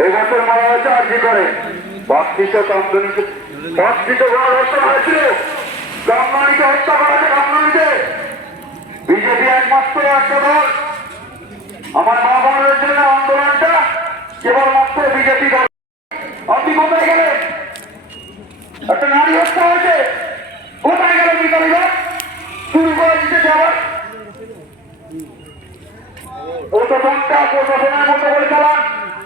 এই বছর মারা হয়েছে আর কি করে? বাস্তিত কামদনিকে বাস্তিত করার হত্যা হয়েছিল কামদনিকে হত্যা করা হয়েছে কামদনিকে বিজেপি একমাত্র একটা দল। আমার মা বোনের জন্য আন্দোলনটা কেবলমাত্র বিজেপি দল আপনি কোথায় গেলেন একটা নারী হত্যা হয়েছে। কোথায় গেল বিকালীরা শুরু করে দিতে আবার? প্রশাসনটা প্রশাসনের মতো করে চালান।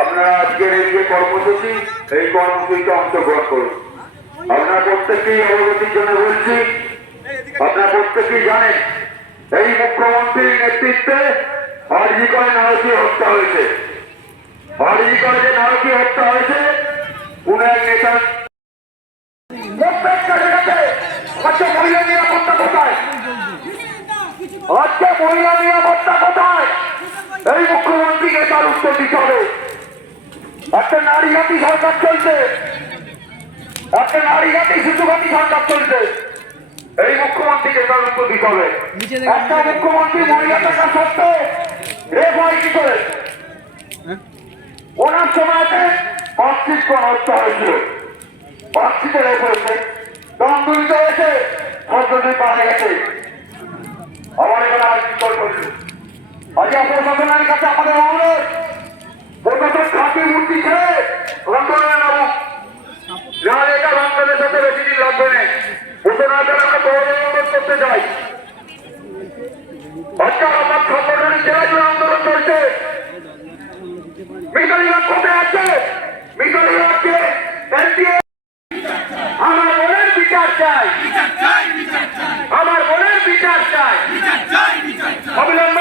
আপনারা আজকের এই যে কর্মসূচি, এই কর্মসূচিতে অংশগ্রহণ করুন আপনারা প্রত্যেকেই অবগতির জন্য বলছি, আপনারা প্রত্যেকেই জানেন, এই মুখ্যমন্ত্রীর নেতৃত্বে আরজি করে নারকীয় হত্যা হয়েছে। আরজি করে যে নারকীয় হত্যা হয়েছে কোন এক নেতা আজকে মহিলা নিরাপত্তা কোথায়? আজকে মহিলা নিরাপত্তা কোথায়? এই মুখ্যমন্ত্রীকে তার উত্তর দিতে হবে। একটা নারী ঘাতি সরকার চলছে। একটা নারী ঘাতি শিশু ঘাতি সরকার চলছে। এই মুখ্যমন্ত্রীকে তার উত্তর দিতে হবে একটা মুখ্যমন্ত্রী মহিলা থাকা সত্ত্বেও রেপ হয় কি করে? ওনার সময়তে জন হত্যা হয়েছিল। পাঁচটিতে রেপ হয়েছে দমদুলিত হয়েছে। পদ্ধতি পাওয়া গেছে। আমার এখানে আর কি করে করছে আজকে প্রশাসনের কাছে আমাদের অনুরোধ। এটা লন্ডনের সাথে বেশি দিন লাগবে না। প্রশাসনের আমরা অনুরোধ করতে চাই। আমার সংগঠনের জেলা জুড়ে আন্দোলন চলছে মিতালিরা কোথায় আছে? মিতালিরা আছে আমার বোনের বিচার চাই। আমার বোনের বিচার চাই। অবিলম্বে